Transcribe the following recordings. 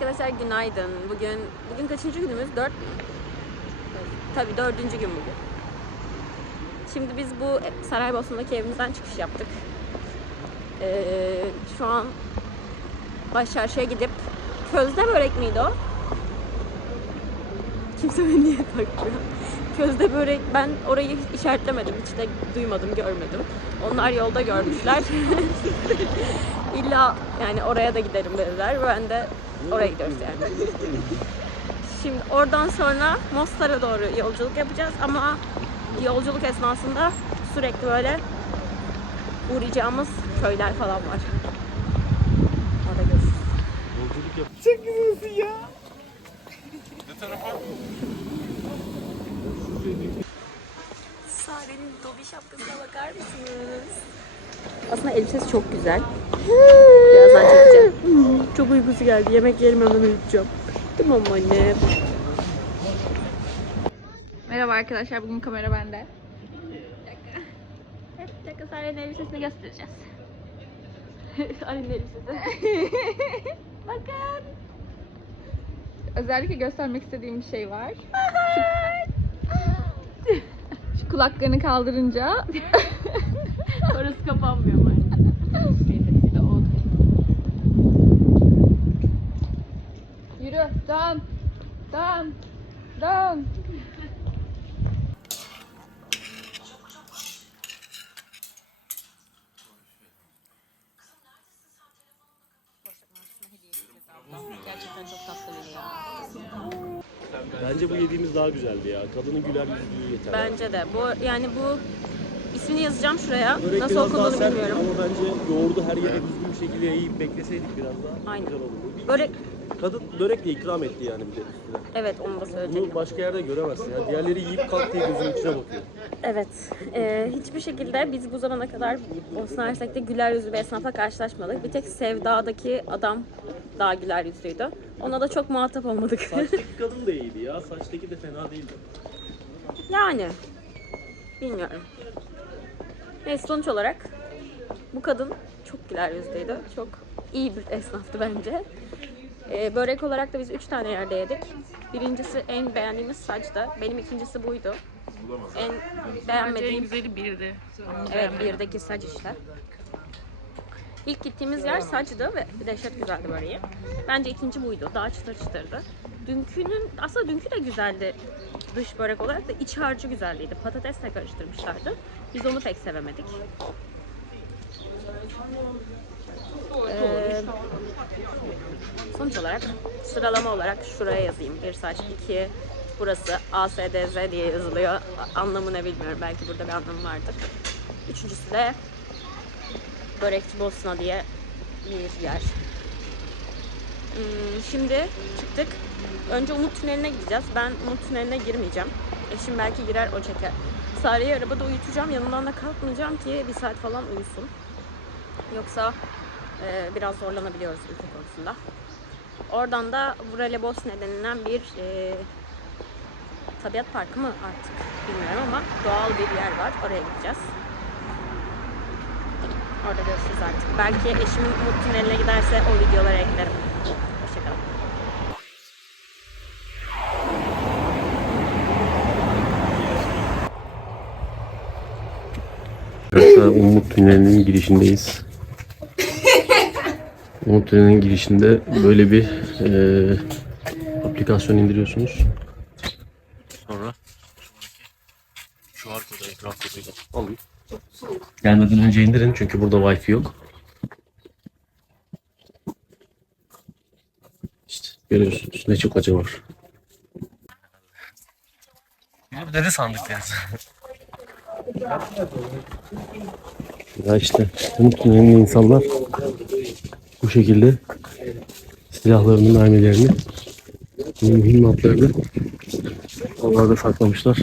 Arkadaşlar günaydın. Bugün bugün kaçıncı günümüz? Dört mü? Tabii dördüncü gün bugün. Şimdi biz bu Saraybosna'daki evimizden çıkış yaptık. Ee, şu an baş çarşıya gidip közde börek miydi o? Kimse beni niye takmıyor? Közde börek ben orayı işaretlemedim. Hiç de duymadım, görmedim. Onlar yolda görmüşler. İlla yani oraya da giderim dediler. Ben de oraya gidiyoruz yani. Şimdi oradan sonra Mostar'a doğru yolculuk yapacağız ama yolculuk esnasında sürekli böyle uğrayacağımız köyler falan var. Orada görüşürüz. Çok güzelsin ya. Sare'nin dobi şapkasına bakar mısınız? Aslında elbisesi çok güzel. Birazdan çekeceğim. Çok uykusu geldi. Yemek yerim hemen uyuyacağım. Tamam anne. Merhaba arkadaşlar bugün kamera bende. Evet, bir dakika Sare'nin elbisesini göstereceğiz. Ali'nin elbisesi. Bakın. Özellikle göstermek istediğim bir şey var. Şu, şu kulaklarını kaldırınca Orası kapanmıyor maalesef. Neyse bir de oldu. yürü dön dön dön. Gerçekten çok tatlı biri ya. Bence bu yediğimiz daha güzeldi ya. Kadının güler yüzlüğü yeter. Bence de. Bu yani bu ismini yazacağım şuraya. Börek Nasıl biraz daha okunduğunu sert bilmiyorum. Ama bence yoğurdu her yere düzgün bir şekilde yayıp bekleseydik biraz daha Aynen. güzel olurdu. Bir- Börek Kadın börekle ikram etti yani bir de üstüne. evet onu da söyleyecektim. Bunu başka yerde göremezsin ya. Diğerleri yiyip kalk diye gözünün içine bakıyor. Evet. Ee, hiçbir şekilde biz bu zamana kadar Bosna Hersek'te güler yüzlü bir esnafla karşılaşmadık. Bir tek Sevda'daki adam daha güler yüzlüydü. Ona da çok muhatap olmadık. Saçtaki kadın da iyiydi ya. Saçtaki de fena değildi. yani bilmiyorum. Neyse sonuç olarak bu kadın çok güler yüzlüydü. Çok iyi bir esnaftı bence. Ee, börek olarak da biz üç tane yerde yedik. Birincisi en beğendiğimiz sacda. Benim ikincisi buydu. En beğenmediğim güzeli birdi. Evet birdeki saç işte. İlk gittiğimiz yer saçtı ve dehşet güzeldi böreği. Bence ikinci buydu. Daha çıtır çıtırdı. Dünkünün, aslında dünkü de güzeldi dış börek olarak da iç harcı güzeldi. Patatesle karıştırmışlardı. Biz onu pek sevemedik. Ee, sonuç olarak sıralama olarak şuraya yazayım. Bir saç, iki burası ASDZ diye yazılıyor. Anlamı ne bilmiyorum. Belki burada bir anlamı vardır. Üçüncüsü de Börekçi Bosna diye bir yer. Hmm, şimdi çıktık. Önce Umut Tüneli'ne gideceğiz. Ben Umut Tüneli'ne girmeyeceğim. Eşim belki girer o çeker. Sare'yi arabada uyutacağım. Yanından da kalkmayacağım ki bir saat falan uyusun. Yoksa e, biraz zorlanabiliyoruz uyku konusunda. Oradan da Vrele Bosne denilen bir e, tabiat parkı mı artık bilmiyorum ama doğal bir yer var. Oraya gideceğiz. Orada görüşürüz artık. Belki eşimin Umut Tüneli'ne giderse o videoları eklerim. Hoşçakalın. Arkadaşlar Umut Tüneli'nin girişindeyiz. Tüneli'nin girişinde böyle bir e, aplikasyon indiriyorsunuz. Sonra şu arkada ekran koduyla alın. Gelmeden önce indirin çünkü burada wifi yok. İşte görüyorsunuz ne çok acı var. Bunu dedi sandık deriz. Ya işte Tüneli'nin insanlar bu şekilde silahlarını, mermilerini, mühimmatlarını oralarda saklamışlar.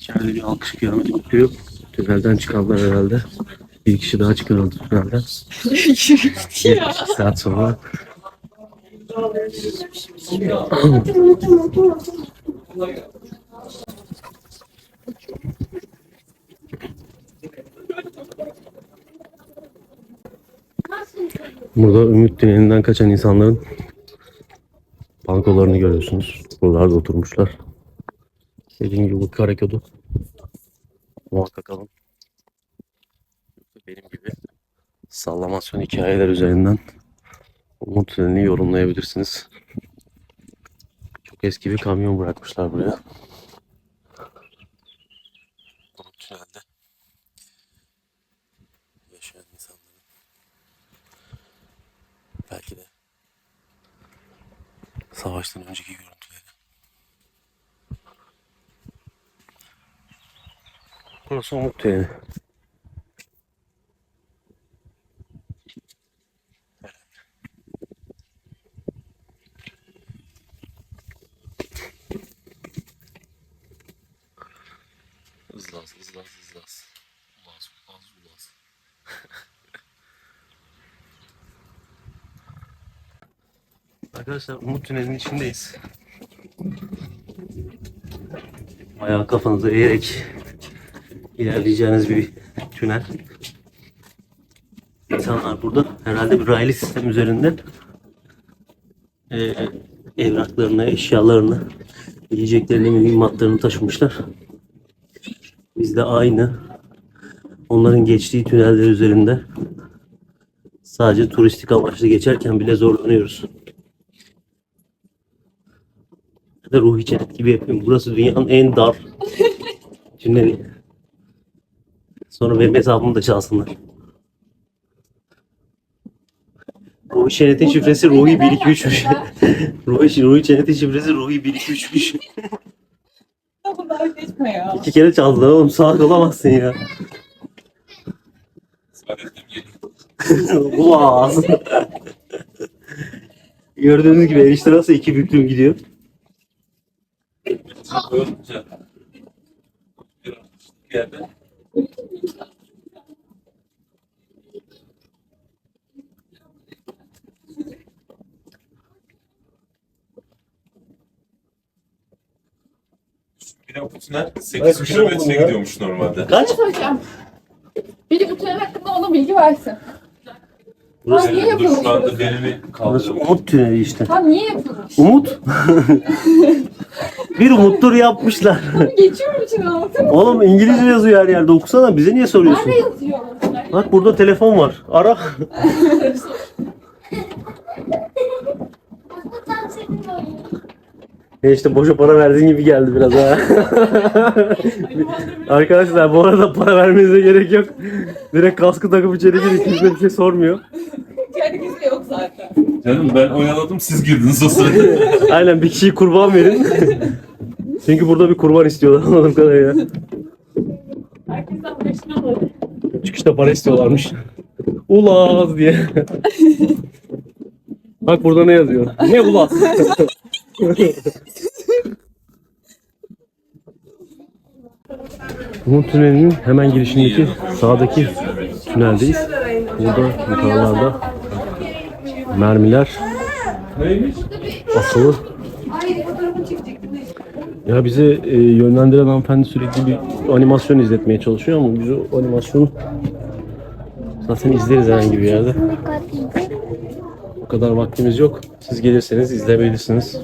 İçeride bir alkış kıyameti kopuyor. Tünelden çıkardılar herhalde. Bir kişi daha çıkarıldı tünelden. bir iki saat sonra. Burada Ümit Tüneli'nden kaçan insanların bankolarını görüyorsunuz. Buralarda oturmuşlar. Dediğim gibi bu Karaködü. Muhakkak alın. Benim gibi sallamasyon hikayeler üzerinden Umut Tüneli'ni yorumlayabilirsiniz. Çok eski bir kamyon bırakmışlar buraya. Umut Tüneli'de yaşayan insanların belki de savaştan önceki görüntüleri. Burası Umut Tüneli. Izlaz, ızlaz, ızlaz. Ulaz, ulaz, ulaz. Arkadaşlar Umut Tüneli'nin içindeyiz. Ayağı kafanızı eğerek ilerleyeceğiniz bir tünel. İnsanlar burada herhalde bir raylı sistem üzerinde eee, evraklarını, eşyalarını, yiyeceklerini, mühimmatlarını taşımışlar. Biz de aynı onların geçtiği tüneller üzerinde sadece turistik amaçlı geçerken bile zorlanıyoruz. Ruhi cennet gibi yapıyorum. Burası dünyanın en dar tüneli. Sonra benim hesabımı da çalsınlar. Ruhi Çenet'in şifresi Ruhi 123'müş. Ruhi, Ruhi Çenet'in şifresi Ruhi 123'müş. Bunlar geçme ya. İki kere çaldılar oğlum salak olamazsın ya. Ulan. Gördüğünüz gibi erişte nasıl iki büklüm gidiyor. Bir de bu tünel Ay, 8 kışın oldu kilometre ya. gidiyormuş normalde. Kaç? Hocam. Biri bu tünel hakkında ona bilgi versin. Burası, niye Dur yapıyormuş şu anda derimi burası. Umut Tüneli işte. Ha niye yapılmış? Umut. bir umuttur yapmışlar. Geçiyor mu tünel anlatır mısın? Oğlum İngilizce yazıyor her yerde. Okusana bize niye soruyorsun? Nerede yazıyor? Bak burada telefon var. Ara. E işte boşa para verdiğin gibi geldi biraz ha. Arkadaşlar bu arada para vermenize gerek yok. Direkt kaskı takıp içeri girin. Kimse bir şey sormuyor. Kendi gizli yok zaten. Canım ben oyaladım siz girdiniz o sırada. Aynen bir kişiyi kurban verin. Çünkü burada bir kurban istiyorlar anladığım kadarıyla. Herkesten başına alır. Çıkışta para istiyorlarmış. Ulaz diye. Bak burada ne yazıyor? Ne ulaz? Umut Tüneli'nin hemen girişindeki sağdaki tüneldeyiz. Burada yukarılarda mermiler asılı. Ya bize e, yönlendiren hanımefendi sürekli bir animasyon izletmeye çalışıyor ama biz o animasyonu zaten izleriz herhangi bir yerde. Kadar vaktimiz yok. Siz gelirseniz izleyebilirsiniz.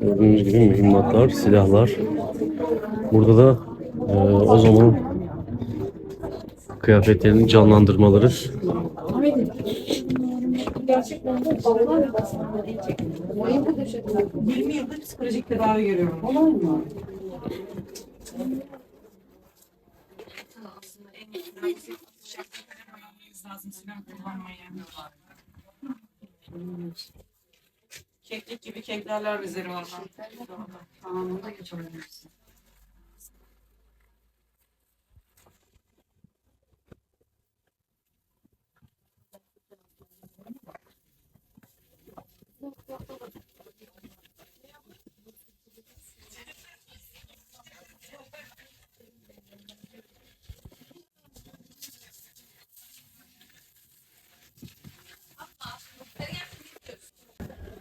Gördüğünüz gibi mühimmatlar, silahlar. Burada da e, o zaman kıyafetlerinin canlandırmaları. Gerçekten bu ballar aslında diyecek. Mayın bu döşetler. 20 yıldır psikolojik tedavi görüyorum. Olay mı? Keklik gibi keklerler bizleri oradan. Tamam, onu da geçebilirsin.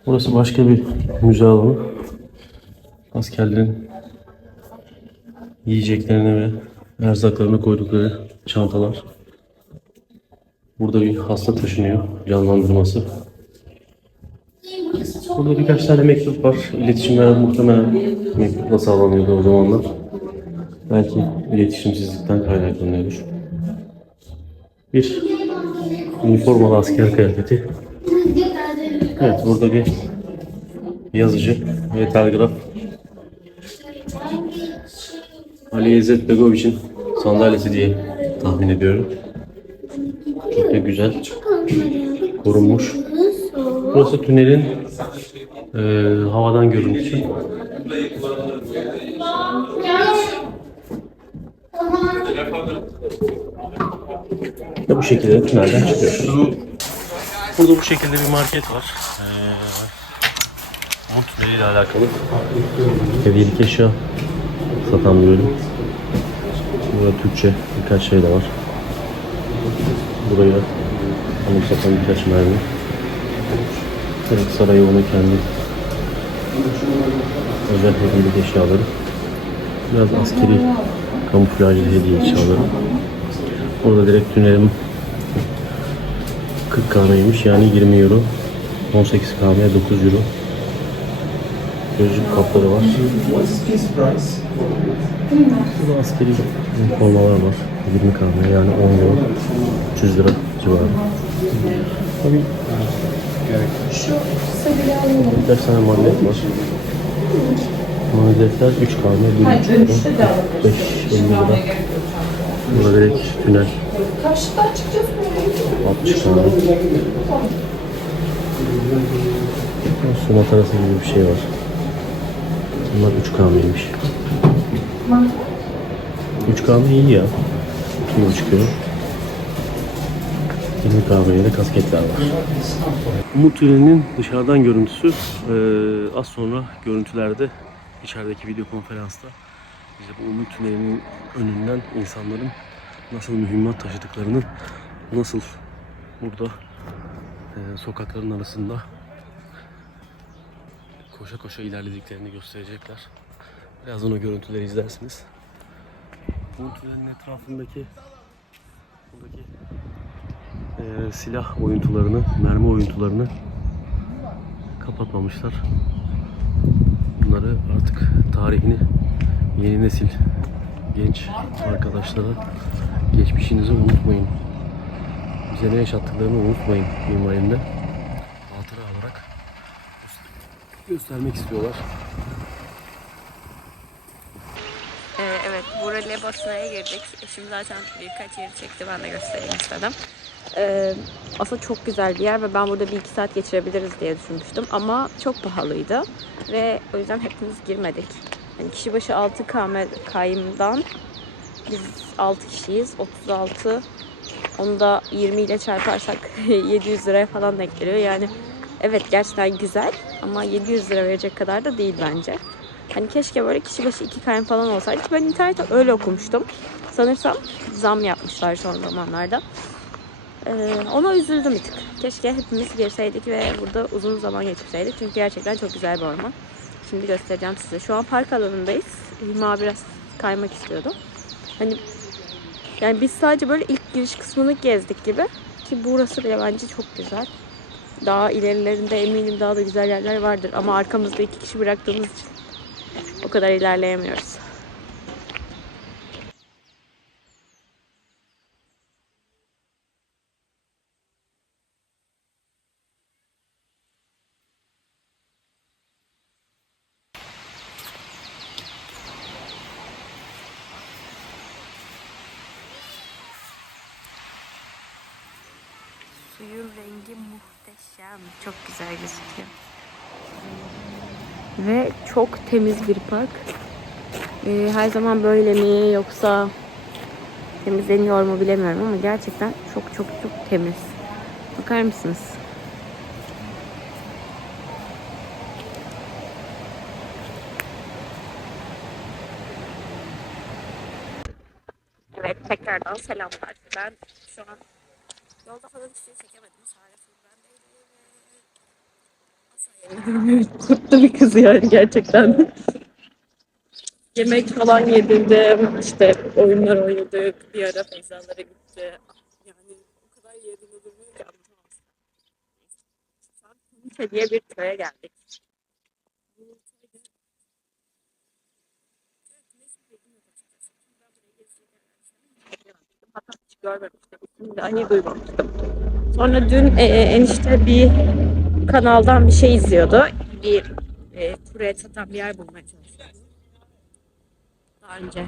Burası başka bir müze alanı. Askerlerin yiyeceklerini ve erzaklarını koydukları çantalar. Burada bir hasta taşınıyor. Canlandırması. Burada birkaç tane mektup var. İletişimler muhtemelen mektupla sağlanıyordu o zamanlar. Belki iletişimsizlikten kaynaklanıyordur. Bir üniformalı asker kıyafeti. Evet burada bir yazıcı ve telgraf. Ali İzzet Begoviç'in sandalyesi diye tahmin ediyorum. Çok da güzel. Korunmuş. Burası tünelin e, havadan görüntüsü. Ve bu şekilde tünelden çıkıyoruz. Burada bu şekilde bir market var. Ee, bu tüneliyle alakalı hediyelik eşya satan bir bölüm. Burada Türkçe birkaç şey de var. Buraya anımsatan birkaç mermi. Evet, Sarajevo'nun kendi özel hediyelik eşyaları. Biraz askeri kamuflajlı hediye eşyaları. Orada direkt tünelim 40 KM'ymiş yani 20 euro. 18 KM'ye 9 euro. Gözlük kapları var. Burada askeri formalar var. 20 KM yani 10 euro. 300 lira civarı. Tabii birkaç tane magnet var. Magnetler 3 KM, 1,5 lira. 5 50 lira. Burada direkt tünel. Karşıdan çıkacağız? 60 tane. Su matarası gibi bir şey var. Bunlar 3 kahveymiş. 3 kahve iyi ya. 2,5 euro. 20 kahveye de kasketler var. Umut Tüneli'nin dışarıdan görüntüsü eee, az sonra görüntülerde içerideki video konferansta bize bu Umut Tüneli'nin önünden insanların nasıl mühimmat taşıdıklarını nasıl burada e, sokakların arasında koşa koşa ilerlediklerini gösterecekler. Birazdan o görüntüleri izlersiniz. Bu tünelin etrafındaki buradaki e, silah oyuntularını, mermi oyuntularını kapatmamışlar. Bunları artık tarihini yeni nesil genç arkadaşlara geçmişinizi unutmayın bize ne yaşattıklarını unutmayın minvalinde. Hatıra olarak göstermek istiyorlar. Ee, evet, Burale Basra'ya girdik. Eşim zaten birkaç yeri çekti, ben de göstereyim istedim. Ee, aslında çok güzel bir yer ve ben burada bir iki saat geçirebiliriz diye düşünmüştüm. Ama çok pahalıydı ve o yüzden hepimiz girmedik. Yani kişi başı 6 km kayımdan biz 6 kişiyiz. 36 onu da 20 ile çarparsak 700 liraya falan denk geliyor. Yani evet gerçekten güzel ama 700 lira verecek kadar da değil bence. Hani keşke böyle kişi başı 2 kayım falan olsaydı. Ben internette öyle okumuştum. Sanırsam zam yapmışlar son zamanlarda. Ee, ona üzüldüm bir tık. Keşke hepimiz girseydik ve burada uzun zaman geçirseydik. Çünkü gerçekten çok güzel bir orman. Şimdi göstereceğim size. Şu an park alanındayız. Hüma biraz kaymak istiyordu. Hani yani biz sadece böyle ilk giriş kısmını gezdik gibi. Ki burası bile bence çok güzel. Daha ilerilerinde eminim daha da güzel yerler vardır. Ama arkamızda iki kişi bıraktığımız için o kadar ilerleyemiyoruz. Suyun rengi muhteşem. Çok güzel gözüküyor. Ve çok temiz bir park. Ee, her zaman böyle mi yoksa temizleniyor mu bilemiyorum ama gerçekten çok çok çok temiz. Bakar mısınız? Evet tekrardan selamlar. Ben şu an Yolda falan hiçbir şey çekemedim. Bendeydi. Kurtlu bir kız yani gerçekten. Yemek falan yedirdim, işte oyunlar oynadık, bir ara Feyza'lara gitti. Yani o kadar yerinde durmuyor ki anlatamazsın. Sen diye bir köye geldik. Hatta hiç görmemiştim. Anneyi duymamıştım. Sonra dün e, e enişte bir kanaldan bir şey izliyordu. Bir e, kuru et satan bir yer bulmaya çalışıyordu. Daha önce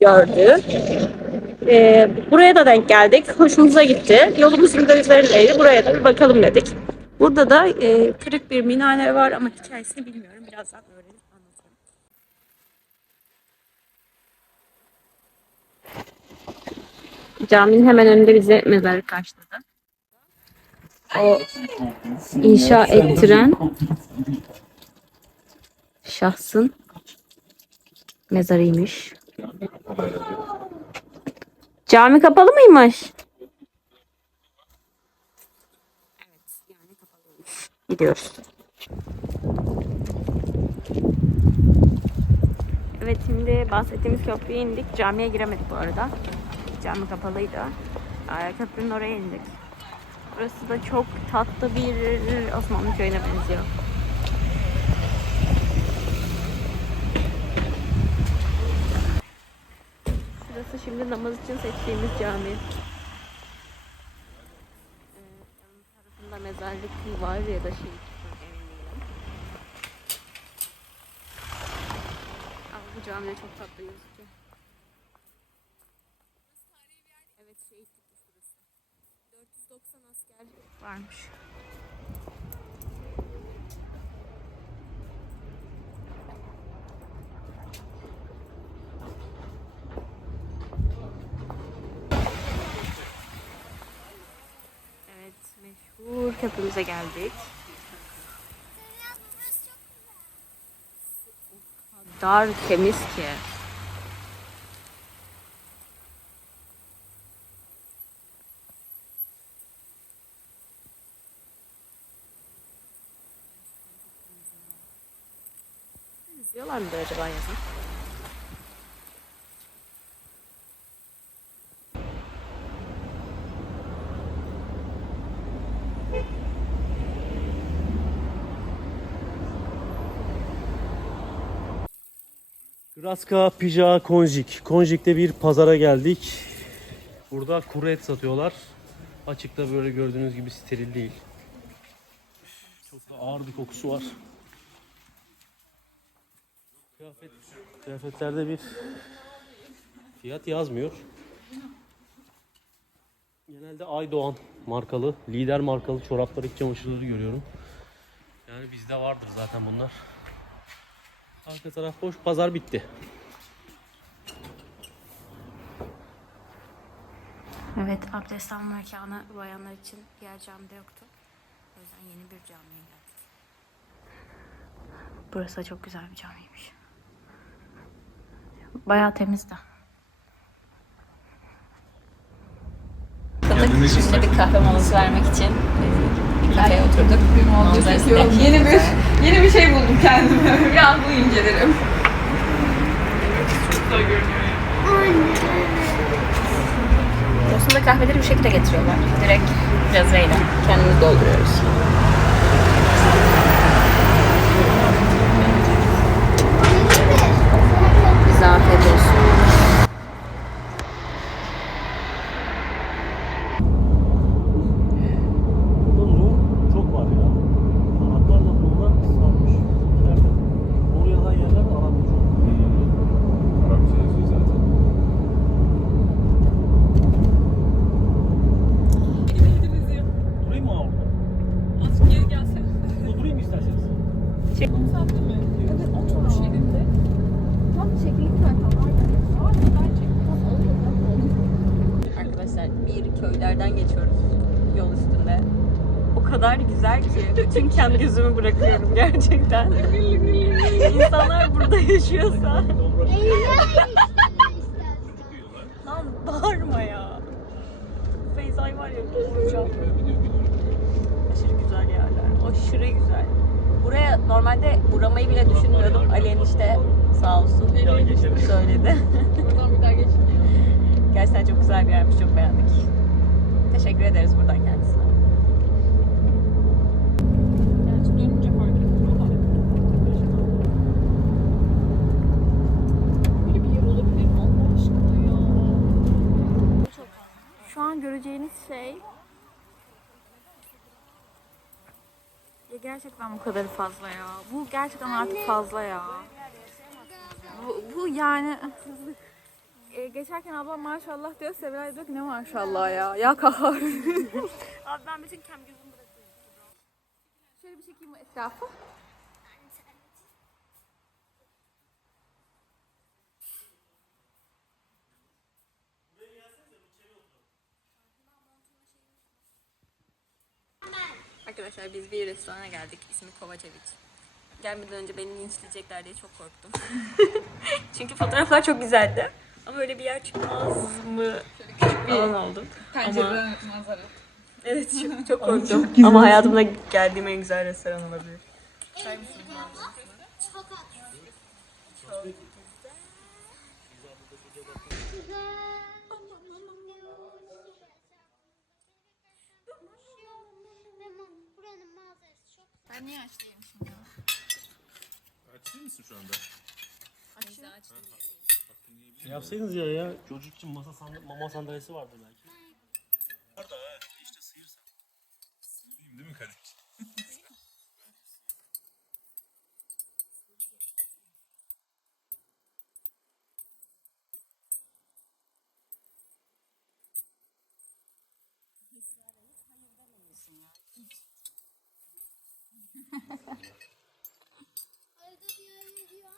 gördü. E, buraya da denk geldik. Hoşumuza gitti. Yolumuzun da üzerindeydi. Buraya da bir bakalım dedik. Burada da e, kırık bir minare var ama hikayesini bilmiyorum. Birazdan öğrenip anlatırım. Caminin hemen önünde bize mezarlık karşıladı. O inşa ettiren şahsın mezarıymış. Cami kapalı mıymış? Evet, yani kapalıymış. Gidiyoruz. Evet, şimdi bahsettiğimiz köprüye indik. Camiye giremedik bu arada. Cami kapalıydı. Köprünün oraya indik. Burası da çok tatlı bir Osmanlı köyüne benziyor. Burası şimdi namaz için seçtiğimiz cami. Ee, tarafında mezarlık var ya da şey. Ama bu cami çok tatlı gözüküyor. Evet şehitlikmiş burası. 490 asker varmış. Evet, meşhur köprümüze geldik. O kadar temiz ki. Yüzüyorlar mıdır acaba yazın? Graska Pija Konjik. Konjik'te bir pazara geldik. Burada kuru et satıyorlar. Açıkta böyle gördüğünüz gibi steril değil. Çok da ağır bir kokusu var. Kıyafet, kıyafetlerde bir fiyat yazmıyor. Genelde Aydoğan markalı, lider markalı çorapları, iç çamaşırları görüyorum. Yani bizde vardır zaten bunlar. Arka taraf boş. Pazar bitti. Evet, abdest alma mekanı bayanlar için diğer camide yoktu. O yüzden yeni bir camiye geldik. Burası da çok güzel bir camiymiş. Bayağı temiz de. Şimdi bir kahve molası vermek için bir kafeye oturduk. Manzarası da Yeni bir yeni bir şey buldum kendime. Biraz bu incelerim. Aslında kahveleri bu şekilde getiriyorlar. Direkt cezveyle kendimiz dolduruyoruz. Bize afiyet olsun. Burada nur çok var ya. Araplar da nurlar sarmış. Nerede? Nur yalan yerler Arap çok. Arapça yazıyor zaten. Durayım mı orada? Azıcık geri gelsene. Burada durayım mı isterseniz? Sen değil mi? Evet, otur şeklinde. Tam çekilip zaten. Aynen, ben çektim. Arkadaşlar bir köylerden geçiyoruz yol üstünde. O kadar güzel ki bütün kendi gözümü bırakıyorum gerçekten. İnsanlar burada yaşıyorsa. Lan bağırma ya. Feyza'yı var ya vuracağım. Aşırı güzel yerler. Aşırı güzel. Buraya normalde uğramayı bile düşünmüyordum. Ali enişte sağ olsun söyledi. Buradan bir daha geç. Gerçekten çok güzel bir yermiş. Çok beğendik. Teşekkür ederiz buradan kendisine. Gerçekten bu kadarı fazla ya. Bu gerçekten artık fazla ya. Bu, bu yani e, geçerken ablam maşallah diyor, Sevilay diyor ki ne maşallah ya. Ya kahar. Abi ben bütün kem gözümü bırakıyorum. Şöyle bir çekeyim bu etrafı. Arkadaşlar biz bir restorana geldik. İsmi Kovacevic. Gelmeden önce beni linçleyecekler diye çok korktum. Çünkü fotoğraflar çok güzeldi. Ama öyle bir yer çıkmaz mı falan oldum. Pencere manzara. Evet çok, çok korktum. Ama hayatımda geldiğim en güzel restoran olabilir. Buranın Ben niye aç değilmişim ya? Aç değil misin şu anda? Yapsaydınız ya ya. Çocuk için masa sandal mama sandalyesi vardı belki. Orada ha. İşte sıyırsan. Sıyırayım değil mi kardeşim? arada bir ay ediyor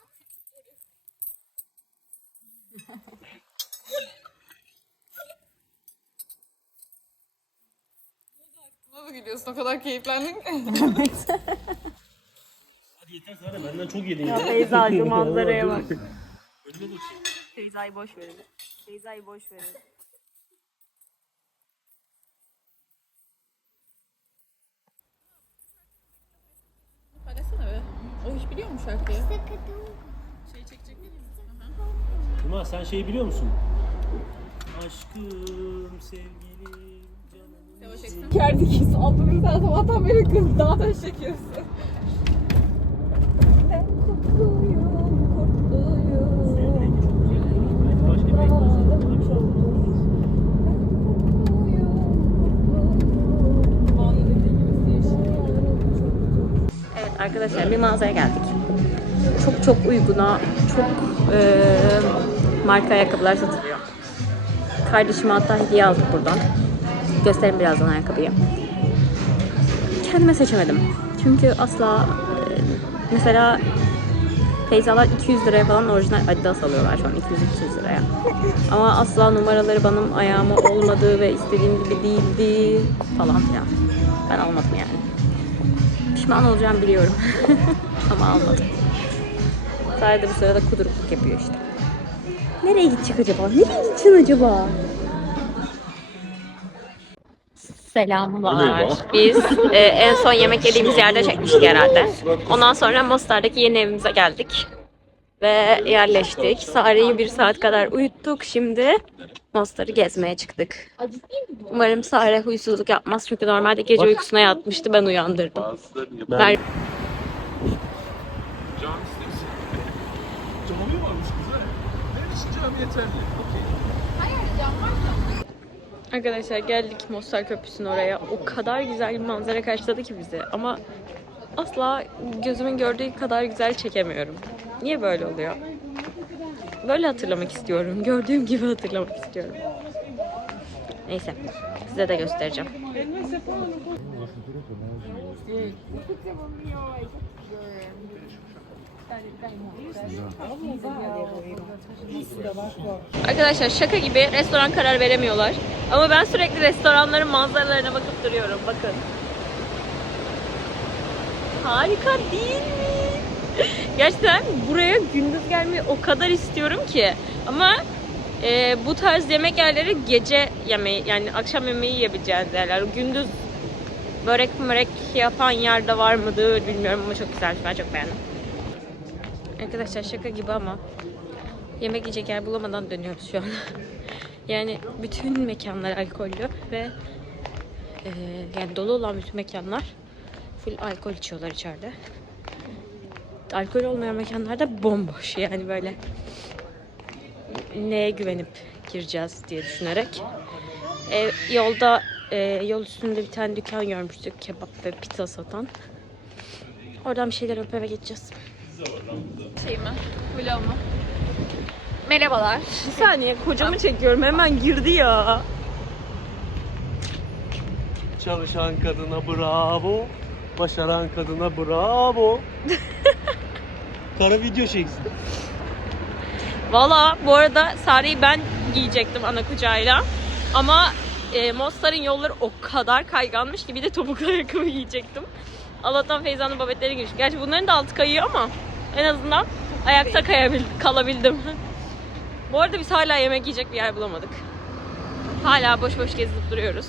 ama Nasıl gülüyorsun? O kadar keyiflendin ki. Hadi yeter sana benden çok yedin ya. Feyza'cığım manzaraya bak. Önüme geçeyim. Feyza'yı boş verelim. Feyza'yı boş verelim. Söylesene be. O hiç biliyor mu şarkıyı? Şey çekecek mi? Cuma sen şeyi biliyor musun? Aşkım, sevgilim. Kerdik zaman sabahtan beri kız daha da çekiyorsun. Evet arkadaşlar bir mağazaya geldik. Çok çok uyguna, çok eee marka ayakkabılar satılıyor. Kardeşime hatta hediye aldık buradan. Göstereyim birazdan ayakkabıyı. Kendime seçemedim. Çünkü asla eee, mesela Feyzalar 200 liraya falan orijinal Adidas alıyorlar şu an 200-300 liraya. Ama asla numaraları benim ayağıma olmadı ve istediğim gibi değildi falan filan. Ben almadım yani. Pişman olacağım biliyorum. Ama almadım. Sadece bu sırada kudurukluk yapıyor işte. Nereye gidecek acaba? Nereye gideceksin acaba? Selamlar. Biz e, en son yemek yediğimiz yerde çekmiştik herhalde. Ondan sonra Mostar'daki yeni evimize geldik. Ve yerleştik. Sare'yi bir saat kadar uyuttuk. Şimdi Mostar'ı gezmeye çıktık. Umarım Sare huysuzluk yapmaz. Çünkü normalde gece uykusuna yatmıştı. Ben uyandırdım. Ben Cami varmış güzel. Benim için cami yeterli. Okey. Arkadaşlar geldik Mostar Köprüsü'nün oraya. O kadar güzel bir manzara karşıladı ki bizi. Ama asla gözümün gördüğü kadar güzel çekemiyorum. Niye böyle oluyor? Böyle hatırlamak istiyorum. Gördüğüm gibi hatırlamak istiyorum. Neyse. Size de göstereceğim. Arkadaşlar şaka gibi restoran karar veremiyorlar. Ama ben sürekli restoranların manzaralarına bakıp duruyorum. Bakın. Harika değil mi? Gerçekten buraya gündüz gelmeyi o kadar istiyorum ki. Ama e, bu tarz yemek yerleri gece yemeği yani akşam yemeği yiyebileceğiniz yerler. Gündüz börek mörek yapan yerde var mıdır bilmiyorum ama çok güzel. Ben çok beğendim. Arkadaşlar şaka gibi ama yemek yiyecek yer bulamadan dönüyoruz şu an. yani bütün mekanlar alkollü ve e, yani dolu olan bütün mekanlar full alkol içiyorlar içeride. Alkol olmayan mekanlarda bomboş yani böyle neye güvenip gireceğiz diye düşünerek. E, yolda e, yol üstünde bir tane dükkan görmüştük kebap ve pizza satan. Oradan bir şeyler öp eve geçeceğiz. Şey mi? Vlog mu? Merhabalar. Bir saniye kocamı çekiyorum hemen girdi ya. Çalışan kadına bravo. Başaran kadına bravo. Kara video çeksin. Valla bu arada Sare'yi ben giyecektim ana kucağıyla. Ama e, Mostar'ın yolları o kadar kayganmış ki bir de topuklu ayakkabı giyecektim. Allah'tan Feyza'nın babetleri girmiş. Gerçi bunların da altı kayıyor ama en azından ayakta kayabil kalabildim. bu arada biz hala yemek yiyecek bir yer bulamadık. Hala boş boş gezinip duruyoruz.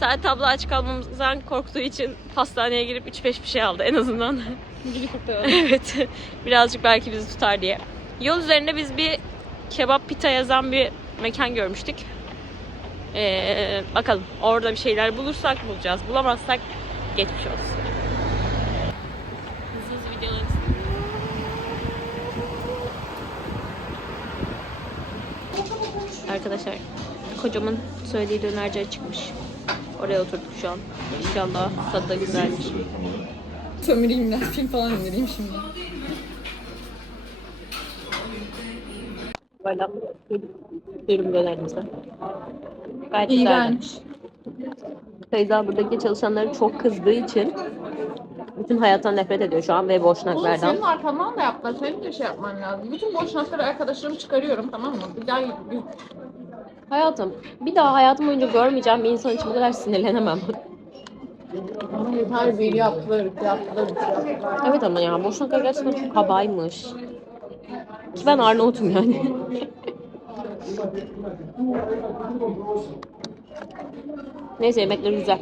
Saat tablo aç kalmamızdan korktuğu için pastaneye girip 3-5 bir şey aldı en azından. evet. Birazcık belki bizi tutar diye. Yol üzerinde biz bir kebap pita yazan bir mekan görmüştük. Ee, bakalım orada bir şeyler bulursak bulacağız. Bulamazsak geçmiş olsun. Arkadaşlar kocamın söylediği dönerci çıkmış. Oraya oturduk şu an. İnşallah tadı da güzeldir. Sömüreyim biraz film falan indireyim şimdi. Böyle dürüm dönerimizden. Gayet güzeldi. İğrenç. Feyza buradaki çalışanları çok kızdığı için bütün hayattan nefret ediyor şu an ve Oğlum boşnaklardan. senin arkandan da yaptılar. Senin de şey yapman lazım. Bütün boşnakları arkadaşlarımı çıkarıyorum tamam mı? Bir daha Hayatım, bir daha hayatım boyunca görmeyeceğim bir insan için bu kadar sinirlenemem. her biri yaptılar, yaptılar, yaptılar. evet ama ya boşnaklar gerçekten çok kabaymış. Ki ben Arnavut'um yani. Neyse yemekler güzel.